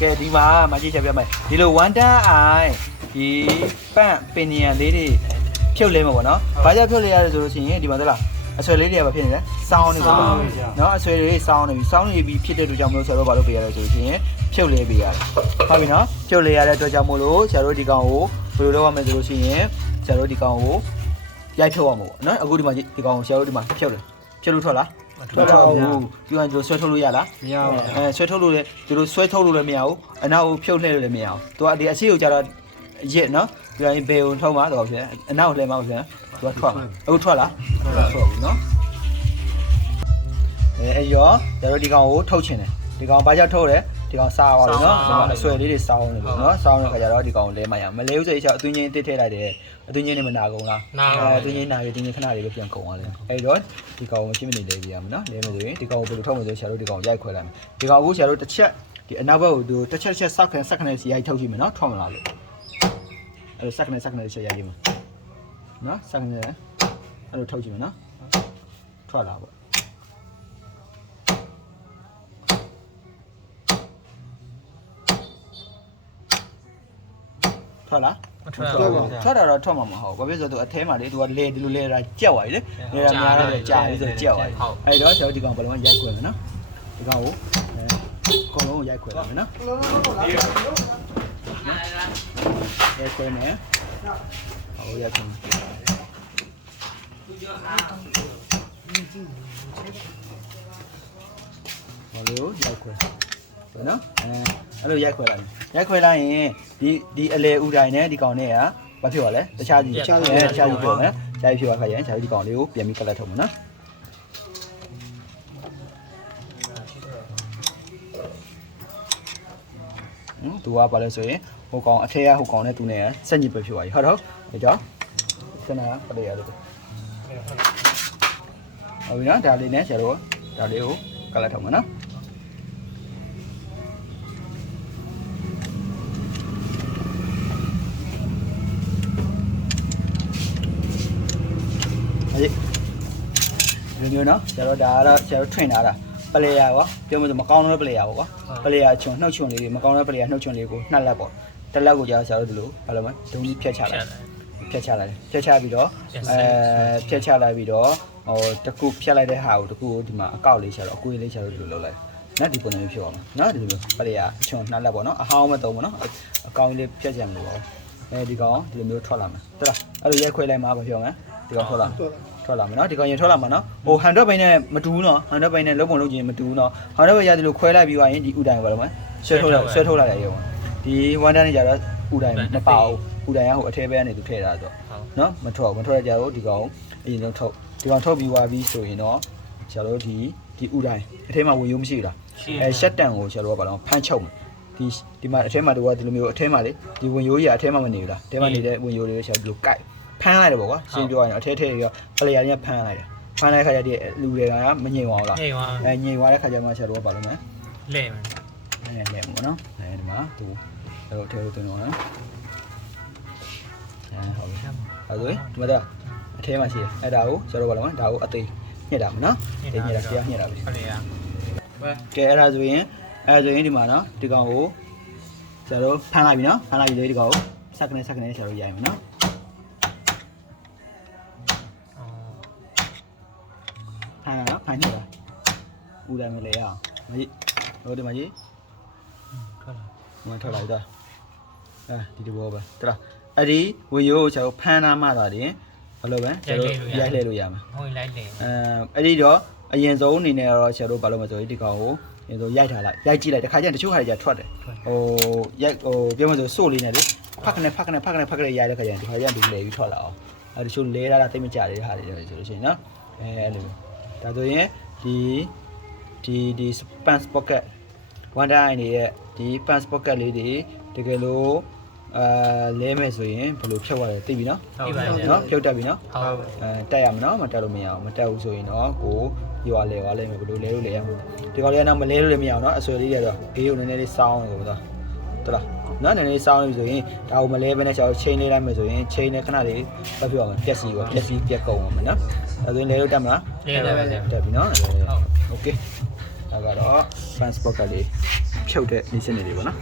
ကဲဒီမှာမကြည့်ချက်ပြမယ်ဒီလို1တန်းအိုင်ဒီပန့်ပင်နီယန်လေးတွေဖြုတ်လဲမှာပေါ့နော်ဘာကြောင့်ဖြုတ်လဲရလဲဆိုလို့ရှိရင်ဒီမှာသလားအဆွဲလေးတွေကဘာဖြစ်နေလဲစောင်းနေပါဘူးနော်အဆွဲလေးစောင်းနေပြီစောင်းနေပြီးဖြစ်တဲ့အတွက်ကြောင့်မလို့ဆရာတို့ဘာလို့ပေးရလဲဆိုလို့ရှိရင်ဖြုတ်လဲပေးရတယ်ဟုတ်ပြီနော်ဖြုတ်လဲရတဲ့အတွက်ကြောင့်မလို့ဆရာတို့ဒီကောင်ကိုဘယ်လိုလုပ်ရမလဲဆိုလို့ရှိရင်ဆရာတို့ဒီကောင်ကိုရိုက်ဖြုတ်ရမှာပေါ့နော်အခုဒီမှာဒီကောင်ကိုဆရာတို့ဒီမှာဖြုတ်တယ်ဖြုတ်လို့ထွက်လားထွက်တော့ဘူးဒီကောင်တို့ဆွဲထုတ်လို့ရလားမရဘူးဆွဲထုတ်လို့လည်းဒီလိုဆွဲထုတ်လို့လည်းမရဘူးအနောက်ကိုဖြုတ်လှည့်လို့လည်းမရဘူးသူကဒီအရှိကိုကြတော့ရစ်နော်ဒီကောင်ဘယ်ကိုထုတ်မှာတော့ဖြစ်အနောက်လှည့်မှာဖြစ်သူကထွက်အခုထွက်လားထွက်ဘူးနော်အဲ့ရောကျတော့ဒီကောင်ကိုထုတ်ချင်တယ်ဒီကောင်ဘာကြောင့်ထုတ်လဲဒီကောင်စားသွားတယ်နော်ဒီကောင်အဆွဲလေးတွေစောင်းနေလို့နော်စောင်းတဲ့ခါကျတော့ဒီကောင်ကိုလဲမရမလဲဦးစိတ်ချအသွင်းချင်းတစ်ထည့်လိုက်တယ်အသွင်းချင်းနေမနာကုန်လားအသွင်းချင်းနာပြီးအသွင်းချင်းခဏလေးပဲပြန်ကုန်သွားတယ်အဲ့တော့ဒီကောင်ကိုရှင်းမနေလဲပြရမယ်နော်လဲမယ်ဆိုရင်ဒီကောင်ကိုဘယ်လိုထုတ်မလဲဆိုဆရာတို့ဒီကောင်ရိုက်ခွဲလိုက်မယ်ဒီကောင်ကိုဆရာတို့တစ်ချက်ဒီအနောက်ဘက်ကိုတစ်ချက်စောက်ခနဲ့စီရိုက်ထုတ်ကြည့်မယ်နော်ထွက်မလားလို့အဲ့လိုစက်ခနဲ့ချက်ရိုက်ကြည့်မယ်နော်စက်ခနဲ့အဲ့လိုထုတ်ကြည့်မယ်နော်ထွက်လာပေါ့ထွက်လားထွက်တာတော့ထွက်မှာမဟုတ်ဘာဖြစ်လို့ဆိုတော့အထဲမှာလေသူကလဲဒီလိုလဲတာကြက်သွားပြီလေလဲတာများတော့ကြာပြီဆိုကြက်သွားပြီအဲ့တော့ကျွန်တော်ဒီကောင်ဘယ်လုံးရိုက်ခွဲမယ်နော်ဒီကောင်ကိုအကုန်လုံးရိုက်ခွဲလိုက်မယ်နော်ရိုက်ခွဲမယ်ဟိုရိုက်ခွဲဟိုလိုရိုက်ခွဲနော်အဲ့လိုရိုက်ခွဲလိုက်ရိုက်ခွဲလိုက်ရင်ဒီအလေဥတိုင်းနဲ့ဒီကောင်နဲ့ကဘာဖြစ်သွားလဲတခြားကြီးဖြစ်မယ်တခြားကြီးဖြစ်သွားခါရင်ခြားကြီးဒီကောင်လေးကိုပြန်ပြီးကလတ်ထုတ်မယ်နော်သူကဘာလဲဆိုရင်ဟိုကောင်အထက်ကဟိုကောင်နဲ့သူနဲ့ဆက်ညစ်ပဲဖြစ်သွားပြီဟုတ်တော့ဒါကြောင့်ခဏပလေရတယ်ဟုတ်ပြီနော်ဒါလေးနဲ့ဆရာတို့ဒါလေးကိုကလတ်ထုတ်မယ်နော်ဒီမျိုးနော်ဆရာတို့ဒါကတော့ဆရာတို့ထွင်ထားတာပလေယာပေါ့ပြောမှဆိုမကောင်းတဲ့ပလေယာပေါ့ကွာပလေယာချုံနှုတ်ချုံလေးတွေမကောင်းတဲ့ပလေယာနှုတ်ချုံလေးကိုနှက်လက်ပေါ့တစ်လက်ကိုကြာဆရာတို့ဒီလိုဘာလို့မဒုံကြီးဖြတ်ချလိုက်ဖြတ်ချပြီးတော့ဖြတ်ချလိုက်ပြီးတော့ဟိုတကူဖြတ်လိုက်တဲ့ဟာကိုတကူကိုဒီမှာအကောက်လေးဆရာတို့အကွေးလေးဆရာတို့ဒီလိုလုပ်လိုက်နော်ဒီပုံစံမျိုးဖြစ်အောင်နော်ဒီလိုပလေယာချုံနှက်လက်ပေါ့နော်အဟောင်းမတုံးပေါ့နော်အကောင်လေးဖြတ်ချင်လို့ပေါ့ဒီကောင်ဒီလိုမျိုးထွက်လာမှာတလားအဲ့လိုရိုက်ခွဲလိုက်မှာဘာဖြစ်အောင်လဲဒီကောင်ထွက်လာထွက်လာမယ်နော်ဒီကောင်ရင်ထွက်လာမှာနော်ဟို100ဘိုင်းနဲ့မတူဘူးနော်100ဘိုင်းနဲ့လုံးပုံလုံးချင်းမတူဘူးနော်100ဘိုင်းရတယ်လို့ခွဲလိုက်ပြီးသွားရင်ဒီဥတိုင်ဘာလို့မလဲဆွဲထုတ်လိုက်တယ်ရောဒီ1တန်းနဲ့ကြတော့ဥတိုင်မပါဘူးဥတိုင်ကဟိုအထဲဘက်ကနေသူထည့်ထားဆိုနော်မထွက်ကြတော့ဒီကောင်အရင်ဆုံးထုတ်ဒီကောင်ထုတ်ပြီးသွားပြီဆိုရင်တော့ဆရာတို့ဒီဥတိုင်အထဲမှာဝင်ရိုးမရှိဘူးလားရှက်တန်ကိုဆရာတို့ကဘာလို့ဖမ်းချုပ်မယ်ဒီမှာအထဲမှာတော့ဒီလိုမျိုးအထဲမှာလေဒီဝင်ရိုးကြီးအထဲမှာမနေဘူးလားအထဲမှာနေတဲ့ဝင်ရိုးတွေဆရာတို့ကိုက်ဖမ်းလိုက်တယ်ပေါ့ကွာရှင်းပြောရရင်အထဲပြီးတော့ပလေယာတွေကဖမ်းလိုက်တဲ့ခါကျဒီလူတွေကမငြိမ်ပါဘူးလားငြိမ်သွားတဲ့ခါကျမှဆရာတို့ကဘာလုပ်မလဲလဲမယ်လဲပေါ့နော်ဒီမှာသူတို့အထဲကိုတင်တော့နော်ဟုတ်ပြီအဲ့ဆိုဒီမှာတော့အထဲမှာရှိတယ်အဲ့ဒါကိုဆရာတို့ဘာလုပ်မလဲဒါကိုအသေးညှက်တာမနော်ညှက်တာတရားညှက်တာပဲဟုတ်တယ်ကဲအဲ့ဒါဆိုရင်ဒီမှာနော်ဒီကောင်ကိုဆရာတို့ဖမ်းလိုက်ပြီနော်ဖမ်းလိုက်ပြီလေဒီကောင်ကိုစက္ကနဲ့ဆရာတို့ရိုက်မယ်နော်ဖမ်းနေတာဦးတယ်မလဲအောင်မကြီးဟိုဒီမှာကြီးထွက်လာတော့ဒီတဘောပဲတလားအဲ့ဒီဝေရိုးကိုကျွန်တော်ဖမ်းသားမှသာတင်ဘယ်လိုပဲကျွန်တော်ရိုက်လှည့်လို့ရမှာဟုတ်လိုက်တယ်အဲ့ဒီတော့အရင်ဆုံးအနေနဲ့တော့ကျွန်တော်ဘာလို့မဆိုဒီကောင်ကိုအရင်ဆုံးရိုက်ထားလိုက်ရိုက်ကြည့်လိုက်တခါကျရင်တချို့ခါကျထွက်တယ်ဟိုရိုက်ဟိုပြောမလို့စို့လေးနဲ့လေဖက်ကနေရိုက်တဲ့ခါကျရင်ဒီခါကျရင်ဒီလေပြီးထွက်လာအောင်အဲ့တချို့လဲထားတာသိမကြတဲ့ဟာတွေဆိုလို့ရှိရင်နော်အဲ့လိုဒါဆိုရင်ဒီ pants pocket one time နေတဲ့ဒီ pants pocket လေးတွေတကယ်လို့လဲမယ်ဆိုရင်ဘယ်လိုဖြုတ်ရလဲသိပြီနော်ဟုတ်ပါပြီနော်ဖြုတ်တတ်ပြီနော်ဟုတ်တက်ရမနော်မတက်လို့မရအောင်မတက်ဘူးဆိုရင်တော့ကိုရွာလဲသွားလိမ့်မယ်ဘယ်လိုလဲလို့လဲရမှာဒီကောင်လေးကတော့မလဲလို့လည်းမရအောင်နော်အဆွဲလေးတွေတော့ဘေးကိုနည်းနည်းလေးစောင်းနေလို့တော့လားနော်နည်းနည်းစောင်းနေပြီဆိုရင်ဒါကိုမလဲဘဲနဲ့ကျွန်တော်ချိန်လေးလိုက်မယ်ဆိုရင်ချိန်နဲ့ခဏလေးပတ်ပြအောင်ပြက်စီပြက်ကုန်အောင်မယ်နော်ဒါဆိုရင်လဲလို့တက်မလားလဲတက်ပြီနော်ဟုတ်โอเค ဒါကတော့ fans spot ကလေးဖြုတ်တဲ့နေစနစ်တွေပေါ့နော်